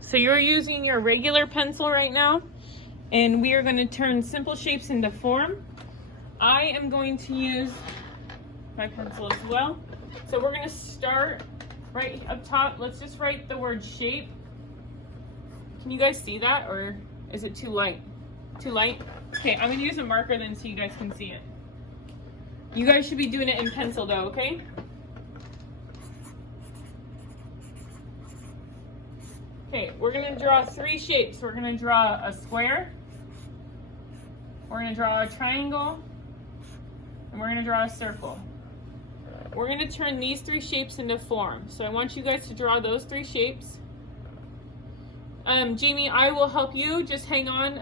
So you're using your regular pencil right now, and we are going to turn simple shapes into form. I am going to use my pencil as well. So we're going to start right up top. Let's just write the word shape. Can you guys see that, or is it too light? Too light? Okay, I'm going to use a marker then so you guys can see it. You guys should be doing it in pencil though, okay? Okay, we're going to draw three shapes. We're going to draw a square, we're going to draw a triangle, and we're going to draw a circle. We're going to turn these three shapes into form. So I want you guys to draw those three shapes. Jamie, I will help you. Just hang on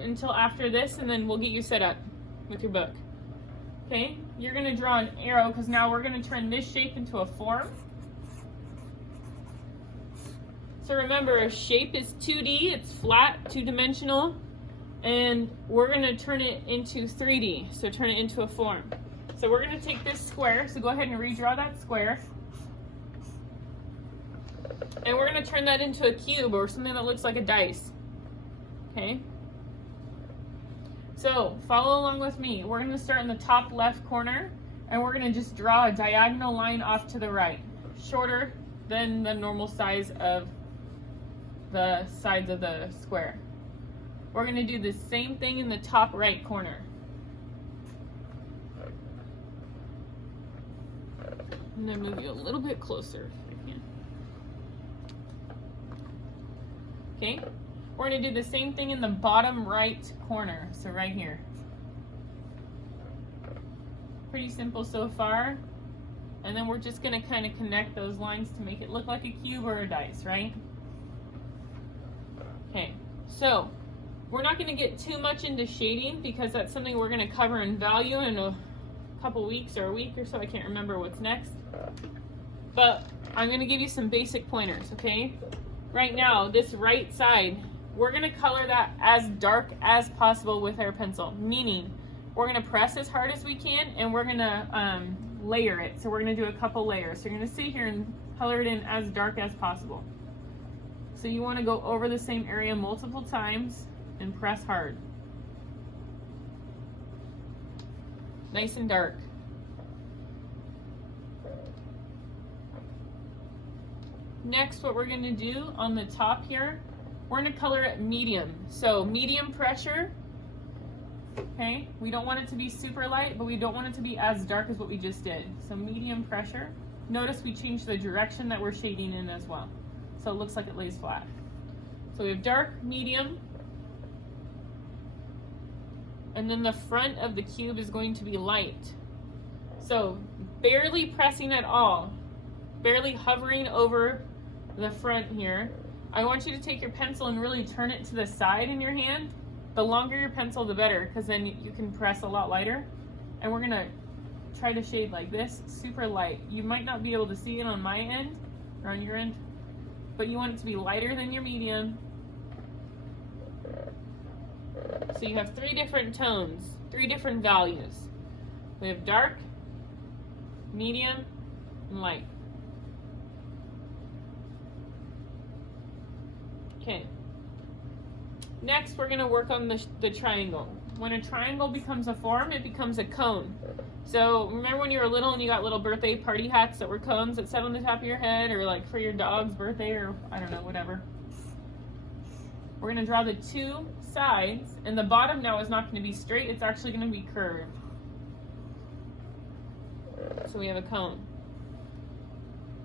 until after this, and then we'll get you set up with your book. Okay, you're going to draw an arrow because now we're going to turn this shape into a form. So remember, a shape is 2D, it's flat, two-dimensional, and we're going to turn it into 3D, so turn it into a form. So we're going to take this square, so go ahead and redraw that square. And we're going to turn that into a cube or something that looks like a dice. Okay? So follow along with me. We're going to start in the top left corner, and we're going to just draw a diagonal line off to the right, shorter than the normal size of the sides of the square. We're going to do the same thing in the top right corner. I'm going to move you a little bit closer if I can. Okay, we're going to do the same thing in the bottom right corner, so right here. Pretty simple so far. And then we're just going to kind of connect those lines to make it look like a cube or a dice, right? Okay, so we're not going to get too much into shading because that's something we're going to cover in value in a couple weeks or a week or so. I can't remember what's next. But I'm going to give you some basic pointers, okay? Right now, this right side, we're going to color that as dark as possible with our pencil, meaning we're going to press as hard as we can and we're going to layer it. So we're going to do a couple layers. So you're going to sit here and color it in as dark as possible. So you want to go over the same area multiple times and press hard. Nice and dark. Next, what we're going to do on the top here, we're going to color it medium. So medium pressure. Okay, we don't want it to be super light, but we don't want it to be as dark as what we just did. So medium pressure. Notice we changed the direction that we're shading in as well. So it looks like it lays flat. So we have dark, medium, and then the front of the cube is going to be light. So barely pressing at all, barely hovering over the front here. I want you to take your pencil and really turn it to the side in your hand. The longer your pencil, the better, because then you can press a lot lighter. And we're gonna try to shade like this, super light. You might not be able to see it on my end or on your end, but you want it to be lighter than your medium. So you have three different tones, three different values. We have dark, medium, and light. Okay. Next, we're going to work on the triangle. When a triangle becomes a form, it becomes a cone. So remember when you were little and you got little birthday party hats that were cones that sat on the top of your head, or like for your dog's birthday, or I don't know, whatever. We're going to draw the two sides, and the bottom now is not going to be straight, it's actually going to be curved. So we have a cone.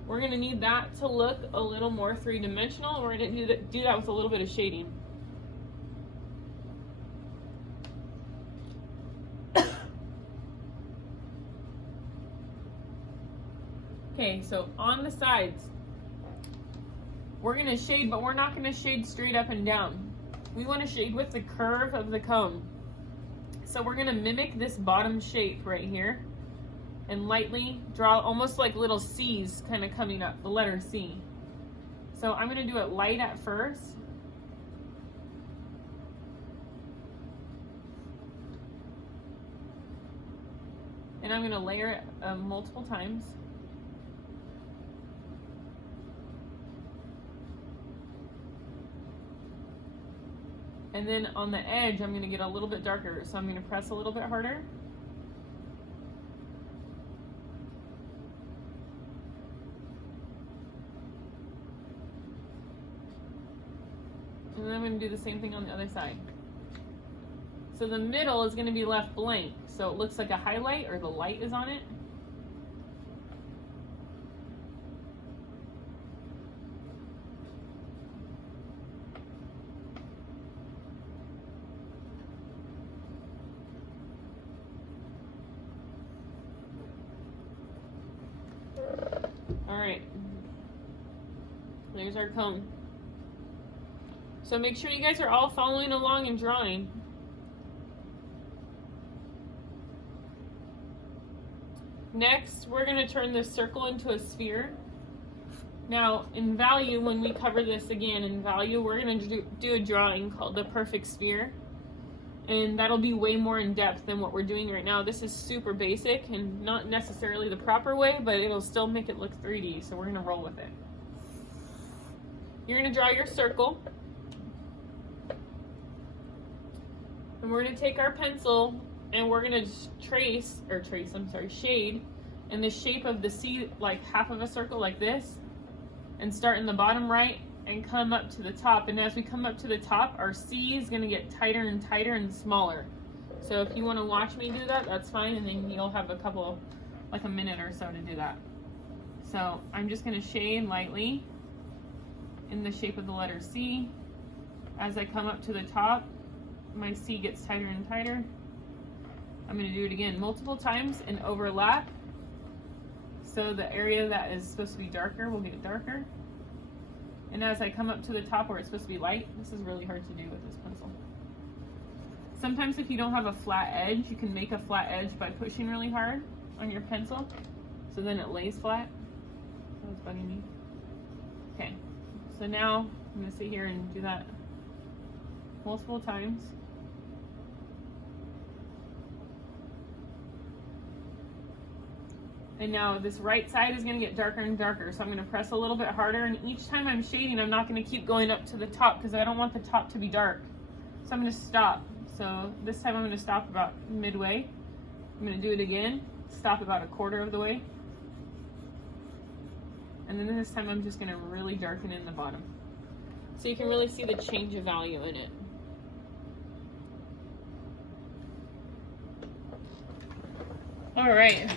We're going to need that to look a little more three-dimensional. We're going to do that with a little bit of shading. Okay, so on the sides, we're going to shade, but we're not going to shade straight up and down. We want to shade with the curve of the cone. So we're going to mimic this bottom shape right here and lightly draw almost like little C's kind of coming up, the letter C. So I'm going to do it light at first. And I'm going to layer it multiple times. And then on the edge, I'm going to get a little bit darker. So I'm going to press a little bit harder. And then I'm going to do the same thing on the other side. So the middle is going to be left blank. So it looks like a highlight or the light is on it. All right. There's our cone. So make sure you guys are all following along and drawing. Next, we're going to turn this circle into a sphere. Now, in value, when we cover this again in value, we're going to do a drawing called the perfect sphere. And that'll be way more in depth than what we're doing right now. This is super basic and not necessarily the proper way, but it'll still make it look 3D, so we're going to roll with it. You're going to draw your circle. And we're going to take our pencil and we're going to shade in the shape of the C, like half of a circle like this, and start in the bottom right and come up to the top. And as we come up to the top, our C is going to get tighter and tighter and smaller. So if you want to watch me do that, that's fine, and then you'll have like a minute or so to do that. So I'm just going to shade lightly in the shape of the letter C. As I come up to the top, my C gets tighter and tighter. I'm going to do it again multiple times and overlap. So the area that is supposed to be darker will get darker. And as I come up to the top where it's supposed to be light, this is really hard to do with this pencil. Sometimes if you don't have a flat edge, you can make a flat edge by pushing really hard on your pencil. So then it lays flat. That was bugging me. Okay, so now I'm going to sit here and do that multiple times. And now this right side is going to get darker and darker, so I'm going to press a little bit harder, and each time I'm shading, I'm not going to keep going up to the top because I don't want the top to be dark. So I'm going to stop. So this time I'm going to stop about midway. I'm going to do it again, stop about a quarter of the way. And then this time I'm just going to really darken in the bottom. So you can really see the change of value in it. All right.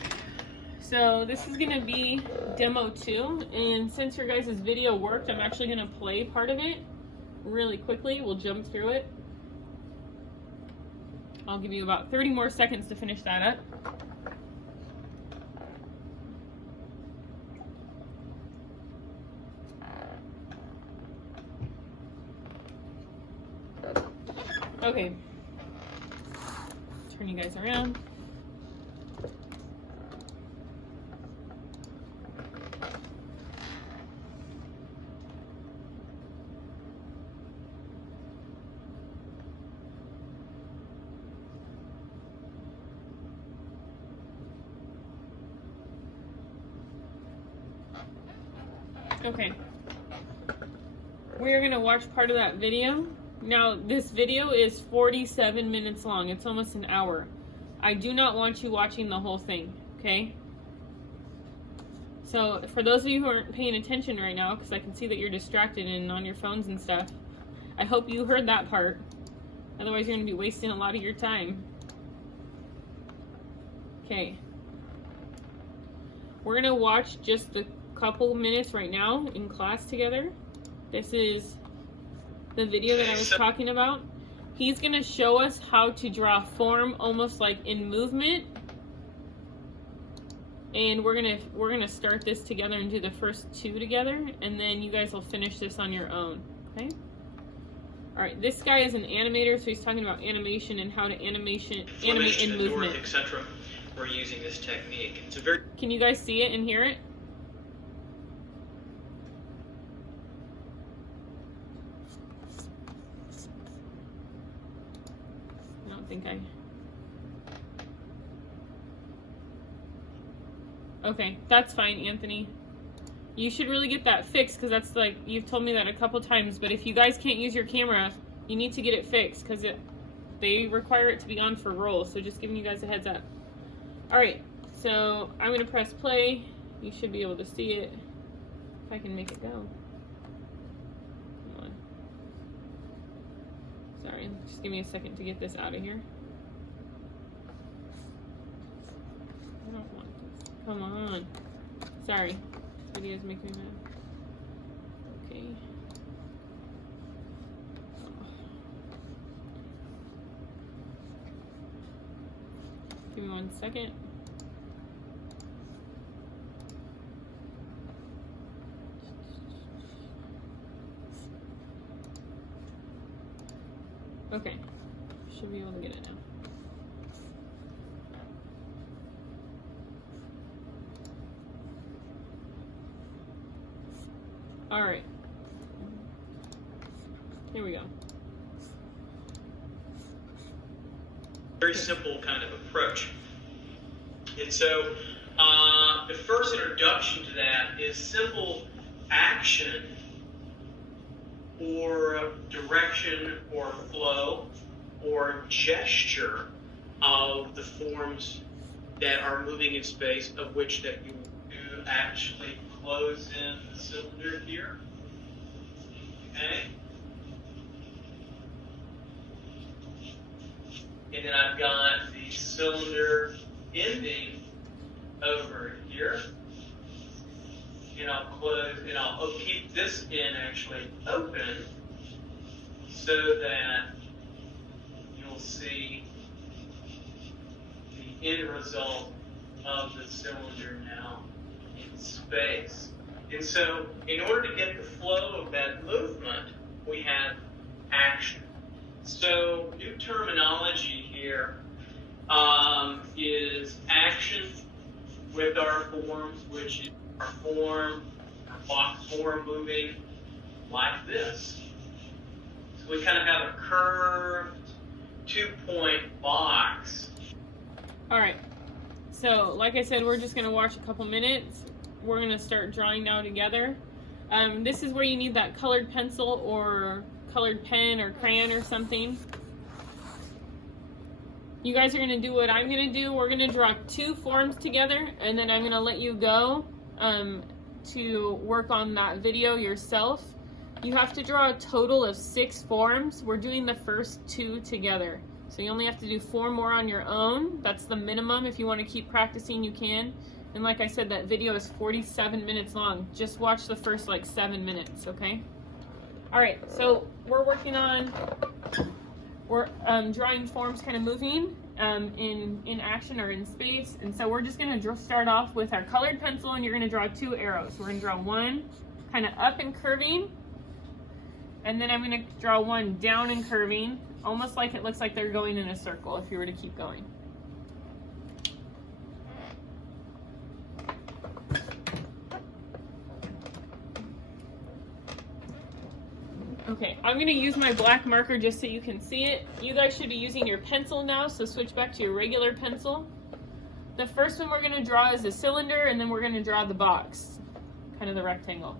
So this is going to be demo 2, and since your guys' video worked, I'm actually going to play part of it really quickly. We'll jump through it. I'll give you about 30 more seconds to finish that up. Okay. Turn you guys around. Okay, we're gonna watch part of that video. Now, this video is 47 minutes long. It's almost an hour. I do not want you watching the whole thing, okay? So, for those of you who aren't paying attention right now, because I can see that you're distracted and on your phones and stuff, I hope you heard that part. Otherwise, you're gonna be wasting a lot of your time. Okay. We're gonna watch just the couple minutes right now in class together. This is the video that I was talking about. He's going to show us how to draw form almost like in movement. And we're going to start this together and do the first 2 together, and then you guys will finish this on your own, okay? All right, this guy is an animator, so he's talking about animation and how to animate in movement, etc. We're using this technique. It's a very Can you guys see it and hear it? Okay, that's fine, Anthony. You should really get that fixed because that's like, you've told me that a couple times, but if you guys can't use your camera, you need to get it fixed because they require it to be on for roll. So just giving you guys a heads up. All right, so I'm gonna press play. You should be able to see it if I can make it go. Come on. Sorry, just give me a second to get this out of here. I don't want this. Come on. Sorry, this video is making me mad. Okay. Give me 1 second. Okay, should be able to get it now. All right, here we go. Very simple kind of approach. And so the first introduction to that is simple action or direction or flow or gesture of the forms that are moving in space, of which that you do actually close in the cylinder here. Okay? And then I've got the cylinder ending over here. And I'll close, and I'll keep this end actually open so that you'll see the end result of the cylinder now in space. And so, in order to get the flow of that movement, we have action. So, new terminology here is action with our forms, which is our form, our box form moving like this. So we kind of have a curved 2-point box. All right, so like I said, we're just gonna watch a couple minutes. We're gonna start drawing now together. This is where you need that colored pencil or colored pen or crayon or something. You guys are gonna do what I'm gonna do. We're gonna draw 2 forms together, and then I'm gonna let you go to work on that video yourself. You have to draw a total of 6 forms. We're doing the first 2 together. So you only have to do 4 more on your own. That's the minimum. If you want to keep practicing, you can. And like I said, that video is 47 minutes long. Just watch the first like 7 minutes, okay? All right, so we're working on, drawing forms kind of moving in action or in space. And so we're just gonna start off with our colored pencil, and you're gonna draw 2 arrows. We're gonna draw one kind of up and curving, and then I'm gonna draw one down and curving, almost like it looks like they're going in a circle if you were to keep going. Okay, I'm gonna use my black marker just so you can see it. You guys should be using your pencil now, so switch back to your regular pencil. The first one we're gonna draw is a cylinder, and then we're gonna draw the box, kind of the rectangle.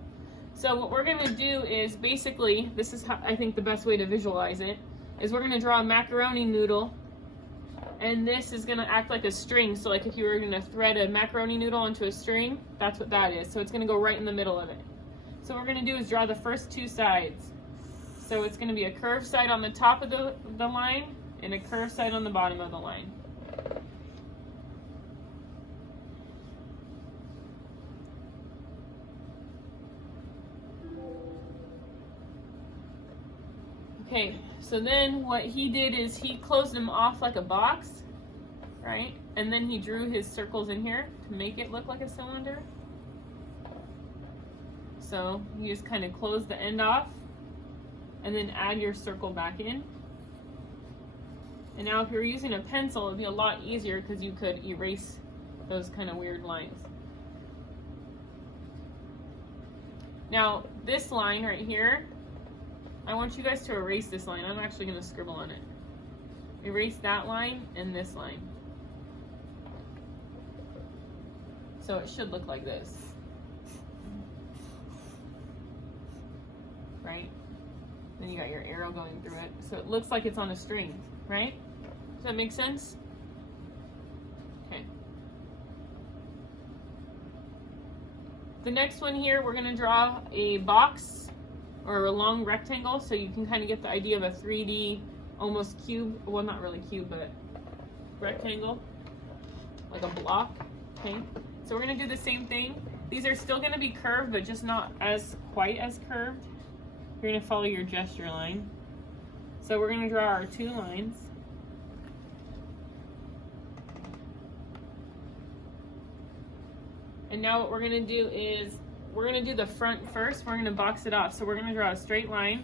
So what we're gonna do is basically, this is how I think the best way to visualize it, is we're gonna draw a macaroni noodle, and this is gonna act like a string. So like if you were gonna thread a macaroni noodle onto a string, that's what that is. So it's gonna go right in the middle of it. So what we're gonna do is draw the first 2 sides. So it's going to be a curved side on the top of the line and a curved side on the bottom of the line. Okay, so then what he did is he closed them off like a box, right? And then he drew his circles in here to make it look like a cylinder. So you just kind of close the end off, and then add your circle back in. And now if you're using a pencil, it'd be a lot easier because you could erase those kind of weird lines. Now this line right here, I want you guys to erase this line. I'm actually going to scribble on it. Erase that line and this line. So it should look like this. Right? Then you got your arrow going through it. So it looks like it's on a string, right? Does that make sense? Okay. The next one here, we're gonna draw a box or a long rectangle so you can kind of get the idea of a 3D almost cube. Well, not really cube, but rectangle, like a block. Okay. So we're gonna do the same thing. These are still gonna be curved, but just not as quite as curved. You're gonna follow your gesture line. So we're gonna draw our 2 lines. And now what we're gonna do is, we're gonna do the front first. We're gonna box it off. So we're gonna draw a straight line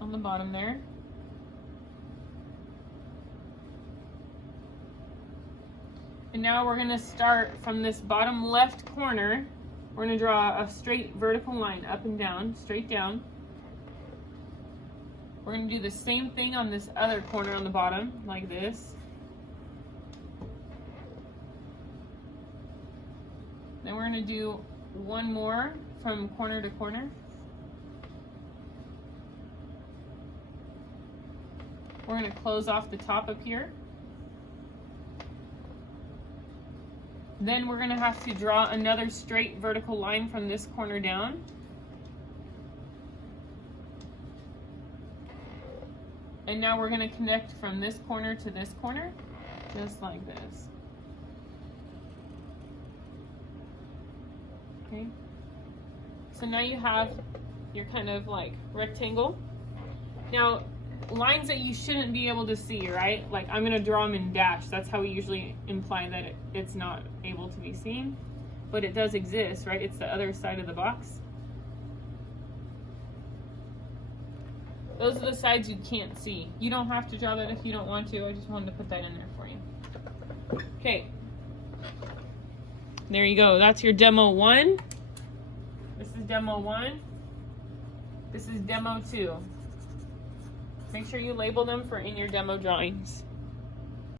on the bottom there. And now we're gonna start from this bottom left corner. We're gonna draw a straight vertical line up and down, straight down. We're gonna do the same thing on this other corner on the bottom, like this. Then we're gonna do one more from corner to corner. We're gonna close off the top up here. Then we're gonna have to draw another straight vertical line from this corner down. And now we're gonna connect from this corner to this corner, just like this. Okay. So now you have your kind of like rectangle. Now, lines that you shouldn't be able to see, right? Like I'm gonna draw them in dash. That's how we usually imply that it's not able to be seen, but it does exist, right? It's the other side of the box. Those are the sides you can't see. You don't have to draw that if you don't want to. I just wanted to put that in there for you. Okay. There you go. That's your demo 1. This is demo 1. This is demo 2. Make sure you label them for in your demo drawings.